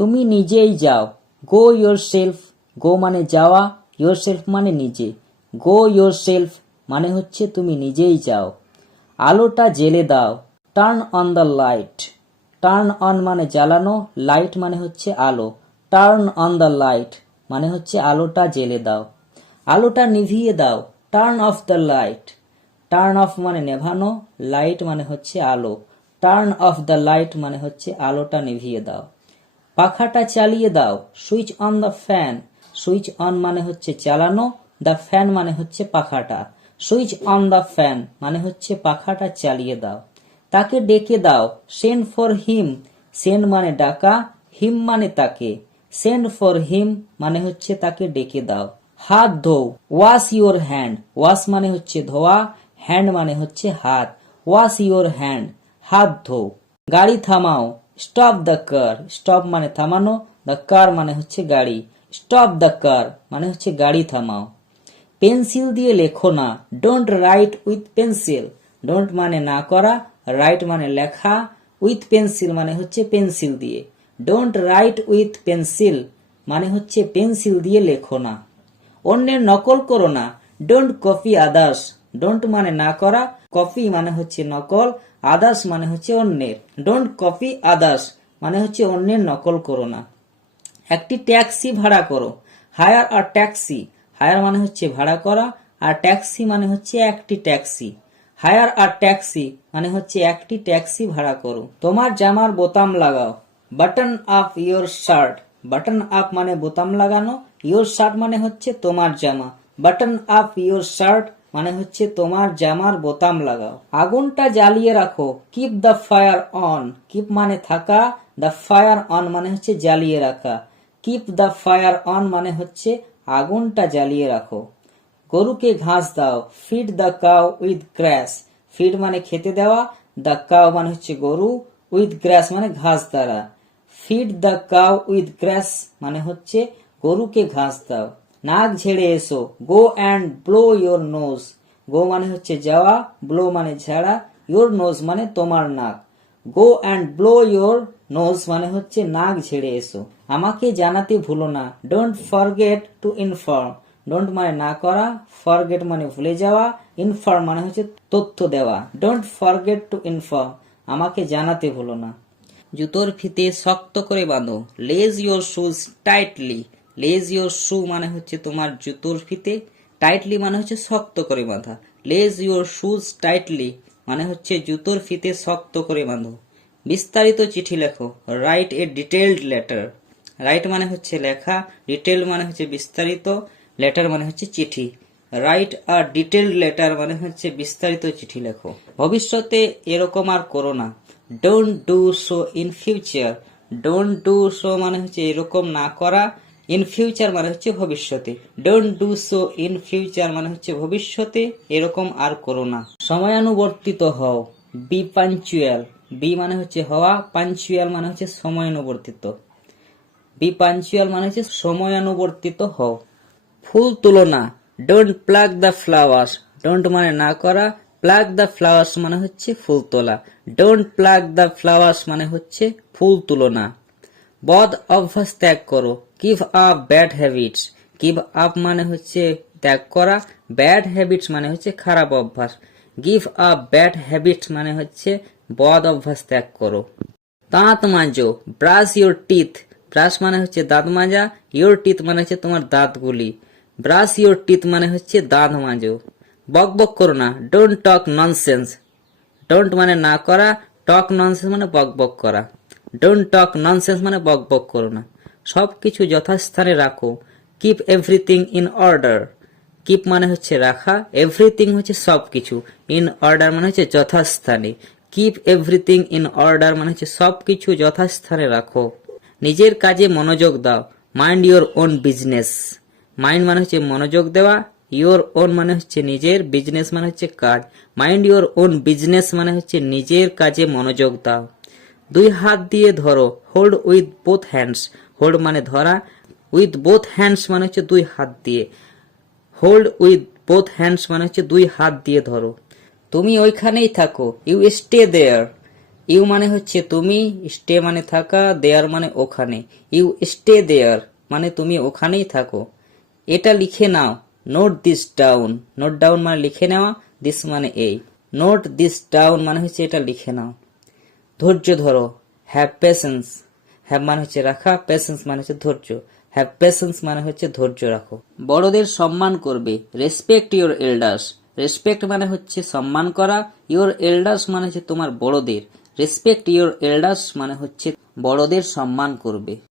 তুমি নিজেই যাও, গো ইয়োর সেলফ। গো মানে যাওয়া, ইয়োর সেলফ মানে নিজে। গো ইয়োর সেলফ মানে হচ্ছে তুমি নিজেই যাও। আলোটা জেলে দাও, turn on the light. Turn on মানে জ্বালানো, লাইট মানে হচ্ছে আলো। টার্ন অন দ্য লাইট মানে হচ্ছে আলোটা জেলে দাও। আলোটা নিভিয়ে দাও, turn off the light. Turn off মানে নেভানো, লাইট মানে হচ্ছে আলো। টার্ন অফ দ্য লাইট মানে হচ্ছে আলোটা নিভিয়ে দাও। পাখাটা চালিয়ে দাও, switch on the fan. Switch on মানে হচ্ছে চালানো, দ্য ফ্যান মানে হচ্ছে পাখাটা। সুইচ অন দ্য ফ্যান মানে হচ্ছে পাখাটা চালিয়ে দাও। তাকে ডেকে দাও, সেন্ড ফর হিম। সেন্ড মানে ডাকা, হিম মানে তাকে। সেন্ড ফর হিম মানে হচ্ছে তাকে ডেকে দাও। হাত ধোও, ওয়াশ ইউর হ্যান্ড। ওয়াশ মানে হচ্ছে ধোয়া, হ্যান্ড মানে হচ্ছে হাত। ওয়াশ ইউর হ্যান্ড, হাত ধোও। গাড়ি থামাও, স্টপ দ্য কার। স্টপ মানে থামানো, দ্য কার মানে হচ্ছে গাড়ি। স্টপ দ্য কার মানে হচ্ছে গাড়ি থামাও। পেন্সিল দিয়ে লেখো না, don't write with pencil. Don't মানে না করা, রাইট মানে লেখা, উইথ পেন্সিল মানে হচ্ছে পেন্সিল দিয়ে। ডোন্ট রাইট উইথ পেন্সিল মানে হচ্ছে পেন্সিল দিয়ে লেখো না। অন্যের নকল করো না, ডোন্ট কপি আদার্স। ডোন্ট মানে না করা, কপি মানে হচ্ছে নকল, আদার্স মানে হচ্ছে অন্যের। ডোন্ট কপি আদার্স মানে হচ্ছে অন্যের নকল করো না। একটি ট্যাক্সি ভাড়া করো, হায়ার আর ট্যাক্সি। হায়ার মানে হচ্ছে ভাড়া করা, আর ট্যাক্সি মানে হচ্ছে একটি ট্যাক্সি। হায়ার আর ট্যাক্সি মানে হচ্ছে একটি ট্যাক্সি ভাড়া করো। তোমার জামার বোতাম লাগাও, button up your shirt. Button up মানে বোতাম লাগানো, ইয়োর শার্ট মানে হচ্ছে তোমার জামা। বাটন আপ ইয়োর শার্ট মানে হচ্ছে তোমার জামার বোতাম লাগাও। আগুনটা জ্বালিয়ে রাখো, keep the fire on. Keep মানে থাকা, দ্য ফায়ার অন মানে হচ্ছে জ্বালিয়ে রাখা। কিপ দ্য ফায়ার অন মানে হচ্ছে আগুনটা জ্বালিয়ে রাখো। গরুকে ঘাস দাও, feed the cow with glass. Feed মানে খেতে দেওয়া, দ্য কাউ মানে হচ্ছে গরু, উইথ গ্রাস মানে ঘাস দ্বারা। Feed the cow with grass মানে হচ্ছে গরুকে ঘাস দাও। নাক ঝেড়ে এসো, go and blow your nose. Go মানে হচ্ছে যাওয়া, ব্লো মানে ঝাড়া, ইয়োর নোজ মানে তোমার নাক। Go and blow your nose মানে হচ্ছে নাক ঝেড়ে এসো। আমাকে জানাতে ভুলো না, don't forget to inform. Don't মানে না করা, ফরগেট মানে ভুলে যাওয়া, ইনফর্ম মানে হচ্ছে তথ্য দেওয়া। ডোন্ট ফরগেট টু ইনফর্ম, আমাকে জানাতে ভুলো না। জুতোর ফিতে শক্ত করে বাঁধো, লেজ ইয়োর শুজ টাইটলি। লেজ ইয়োর শু মানে হচ্ছে তোমার জুতোর ফিতে, টাইটলি মানে হচ্ছে শক্ত করে বাঁধা। লেজ ইয়োর শুজ টাইটলি মানে হচ্ছে জুতোর ফিতে শক্ত করে বাঁধো। বিস্তারিত চিঠি লেখো, write a detailed letter. Right মানে হচ্ছে লেখা, ডিটেইল মানে হচ্ছে বিস্তারিত, লেটার মানে হচ্ছে চিঠি। রাইট আ ডিটেইলড লেটার মানে হচ্ছে বিস্তারিত চিঠি লেখো। ভবিষ্যতে এরকম আর করো না, don't do so in future. Don't do so মানে হচ্ছে এরকম না করা, ইন ফিউচার মানে হচ্ছে ভবিষ্যতে। Don't do so in future মানে হচ্ছে ভবিষ্যতে এরকম আর করো না। সময়ানুবর্তিত হও, বি পাঞ্চুয়াল। বি মানে হচ্ছে হওয়া, পাঞ্চুয়াল মানে হচ্ছে সময়ানুবর্তিত। বি পাঞ্চুয়াল মানে হচ্ছে সময়ানুবর্তিত হও। ফুল তুলো না, don't pluck the flowers. Don't মানে না করা, প্লাক দ্য ফ্লাওয়ার্স মানে হচ্ছে ফুল তোলা। ডোন্ট প্লাক দ্য ফ্লাওয়ার্স মানে হচ্ছে ফুল তুলো না। বদ অভ্যাস ত্যাগ করো, give up bad habits. Give up মানে হচ্ছে ত্যাগ করা, ব্যাড হ্যাবিটস মানে হচ্ছে খারাপ অভ্যাস। গিভ আপ ব্যাড হ্যাবিটস মানে হচ্ছে বদ অভ্যাস ত্যাগ করো। দাঁত মাজো, ব্রাশ ইউর টিথ। ব্রাশ মানে হচ্ছে দাঁত মাজা, ইউর টিথ মানে হচ্ছে তোমার দাঁতগুলি। ব্রাশ ইউর টিথ মানে হচ্ছে দাঁত মাজো। বক বক করো না, ডোন্ট টক ননসেন্স। ডোন্ট মানে না করা, টক ননসেন্স মানে বক বক করা। ডোন্ট টক ননসেন্স মানে বক বক করো না। সবকিছু যথাস্থানে রাখো, keep everything in order. Keep মানে হচ্ছে রাখা, এভরিথিং হচ্ছে সবকিছু, ইন অর্ডার মানে হচ্ছে যথাস্থানে। কিপ এভরিথিং ইন অর্ডার মানে হচ্ছে সবকিছু যথাস্থানে রাখো। নিজের কাজে মনোযোগ দাও, mind your own business. Mind মানে হচ্ছে মনোযোগ দেওয়া, ইয়োর ওন মানে হচ্ছে নিজের, বিজনেস মানে হচ্ছে কাজ। মাইন্ড ইয়োর ওন বিজনেস মানে হচ্ছে নিজের কাজে মনোযোগ দাও। দুই হাত দিয়ে ধরো, hold with both hands. Hold মানে ধরা, উইথ বোথ হ্যান্ডস মানে হচ্ছে দুই হাত দিয়ে। হোল্ড উইথ বোথ হ্যান্ডস মানে হচ্ছে দুই হাত দিয়ে ধরো। তুমি ওইখানেই থাকো, ইউ স্টে দেয়ার। ইউ মানে হচ্ছে তুমি, স্টে মানে থাকা, দেয়ার মানে ওখানে। ইউ স্টে দেয়ার মানে তুমি ওখানেই থাকো। এটা লিখে নাও, note this down. Note down মানে লিখে নেওয়া, দিস মানে এই। নোট দিস ডাউন মানে হচ্ছে এটা লিখে নাও। ধৈর্য ধরো, হ্যাভ পেশেন্স। হ্যাভ মানে হচ্ছে রাখা, পেশেন্স মানে হচ্ছে ধৈর্য। হ্যাভ পেশেন্স মানে হচ্ছে ধৈর্য রাখো। বড়দের সম্মান করবে, রেসপেক্ট ইউর এল্ডার্স। রেসপেক্ট মানে হচ্ছে সম্মান করা, ইউর এল্ডার্স মানে হচ্ছে তোমার বড়দের। রেসপেক্ট ইউর এল্ডার্স মানে হচ্ছে বড়দের সম্মান করবে।